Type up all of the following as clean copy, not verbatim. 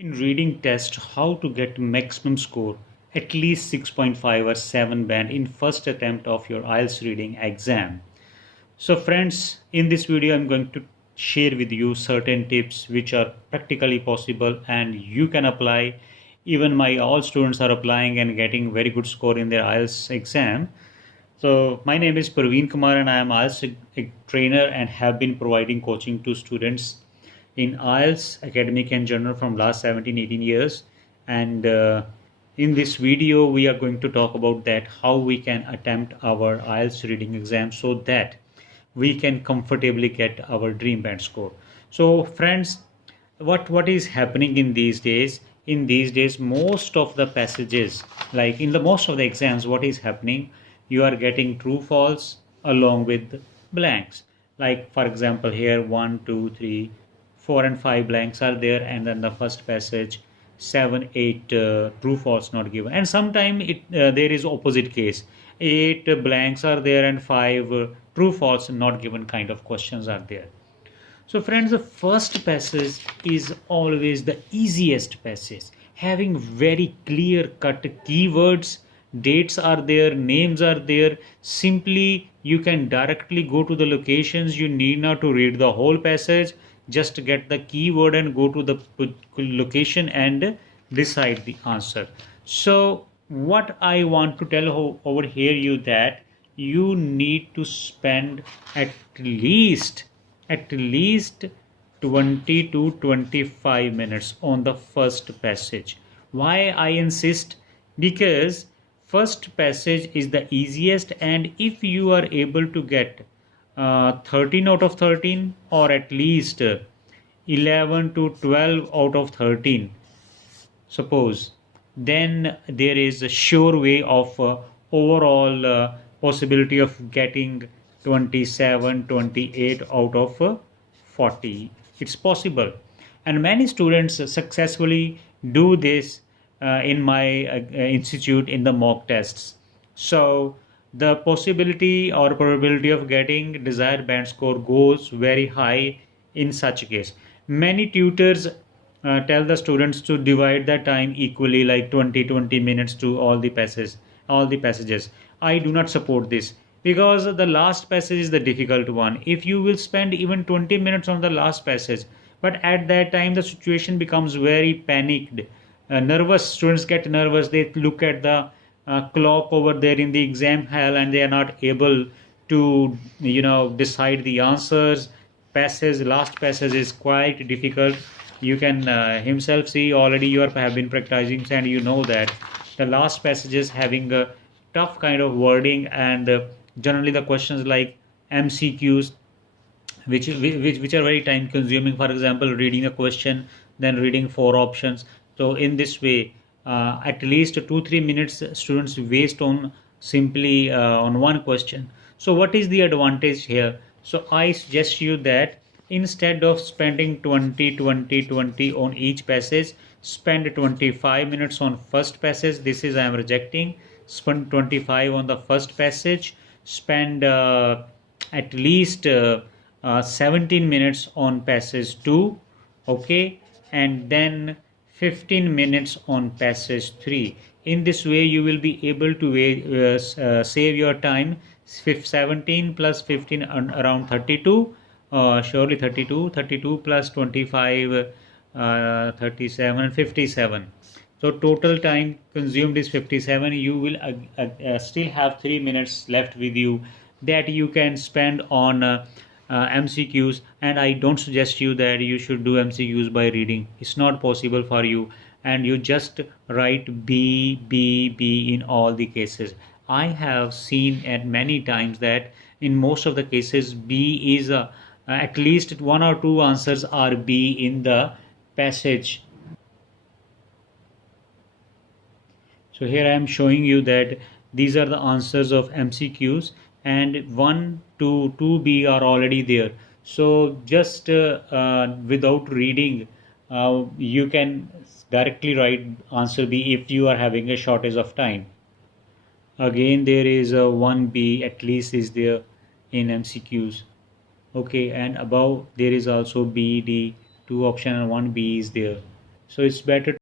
In reading test, how to get maximum score, at least 6.5 or 7 band in first attempt of your IELTS reading exam. So friends, in this video I'm going to share with you certain tips which are practically possible and you can apply. Even my all students are applying and getting very good score in their IELTS exam. So my name is Praveen Kumar and I am IELTS trainer and have been providing coaching to students in IELTS academic and general from last 17-18 years. And in this video we are going to talk about that how we can attempt our IELTS reading exam so that we can comfortably get our dream band score. So friends, what is happening in these days? In these days, most of the passages, like in the most of the exams, what is happening? You are getting true false along with blanks. Like for example, here 1, 2, 3, 4 and 5 blanks are there, and then the first passage 7, 8 true false not given. And sometimes there is opposite case. 8 blanks are there and 5 true false not given kind of questions are there. So friends, the first passage is always the easiest passage. Having very clear cut keywords, dates are there, names are there. Simply you can directly go to the locations. You need not to read the whole passage. Just get the keyword and go to the location and decide the answer. So what I want to tell over here you that you need to spend at least at least 20 to 25 minutes on the first passage. Why I insist? Because first passage is the easiest, and if you are able to get 13 out of 13 or at least 11 to 12 out of 13, suppose, then there is a sure way of overall possibility of getting 27, 28 out of 40. It's possible, and many students successfully do this in my institute in the mock tests. So the possibility or probability of getting desired band score goes very high in such case. Many tutors tell the students to divide the time equally, like 20 minutes to all the passages. I do not support this because the last passage is the difficult one. If you will spend even 20 minutes on the last passage, but at that time the situation becomes very panicked, nervous, students get nervous, they look at the clock over there in the exam hall and they are not able to decide the answers. Passage, last passage is quite difficult. You can himself see already you have been practicing and you know that the last passages having a tough kind of wording, and generally the questions like MCQs, which are very time consuming. For example, reading a question, then reading four options. So in this way, at least 2-3 minutes students waste on simply on one question. So what is the advantage here? So I suggest you that instead of spending 20 on each passage, spend 25 minutes on first passage. This is I am rejecting. Spend 25 on the first passage. Spend at least 17 minutes on passage 2, okay, and then 15 minutes on passage 3. In this way you will be able to save your time. 17 plus 15 around 32, surely 32 plus 25 37 and 57. So total time consumed is 57. You will still have 3 minutes left with you that you can spend on MCQs, and I don't suggest you that you should do MCQs by reading. It's not possible for you, and you just write B in all the cases. I have seen at many times that in most of the cases B is at least one or two answers are B in the passage. So here I am showing you that these are the answers of MCQs, and 1 to 2B are already there. So just without reading, you can directly write answer B if you are having a shortage of time. Again, there is a 1B at least is there in MCQs. Okay, and above there is also B, D, two option and 1B is there. So it's better.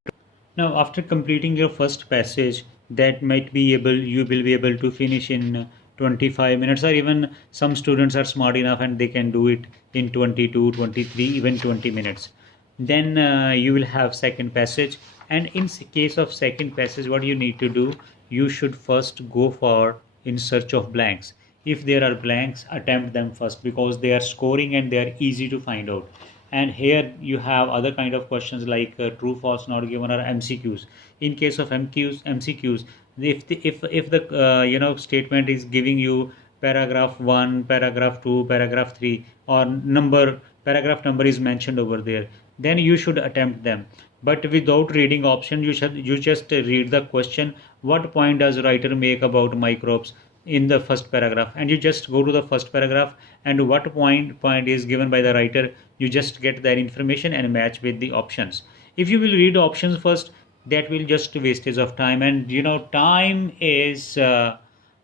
Now, after completing your first passage, that might be able you will be able to finish in 25 minutes, or even some students are smart enough and they can do it in 22, 23, even 20 minutes. Then you will have second passage, and in case of second passage, what you need to do, you should first go for in search of blanks. If there are blanks, attempt them first because they are scoring and they are easy to find out. And here you have other kind of questions like true false not given or mcqs. In case of mcqs, if the statement is giving you paragraph 1, paragraph 2, paragraph 3, or paragraph number is mentioned over there, then you should attempt them. But without reading option, you just read the question. What point does writer make about microbes in the first paragraph? And you just go to the first paragraph, and what point is given by the writer, you just get that information and match with the options. If you will read options first, that will just wastage of time, and time is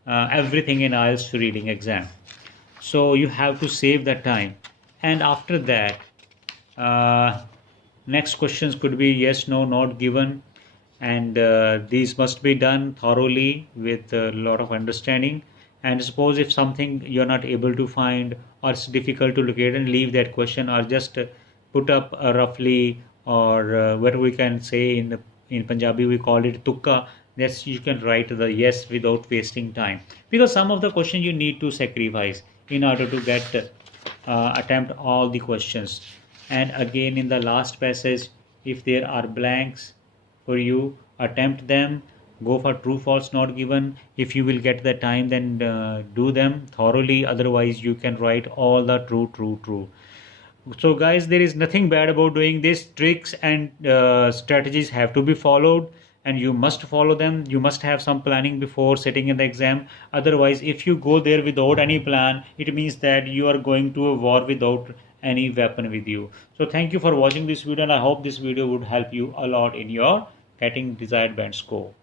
everything in IELTS reading exam. So you have to save that time. And after that, uh, next questions could be yes, no, not given, and these must be done thoroughly with a lot of understanding. And suppose if something you're not able to find or it's difficult to locate, and leave that question, or just put up roughly, or what we can say in Punjabi we call it tukka. That's you can write the yes without wasting time, because some of the questions you need to sacrifice in order to get attempt all the questions. And again, in the last passage, if there are blanks for you, attempt them. Go for true false not given. If you will get the time, then do them thoroughly. Otherwise, you can write all the true, true, true. So, guys, there is nothing bad about doing this. Tricks and strategies have to be followed, and you must follow them. You must have some planning before sitting in the exam. Otherwise, if you go there without any plan, it means that you are going to a war without any weapon with you. So, thank you for watching this video, and I hope this video would help you a lot in your getting desired band score.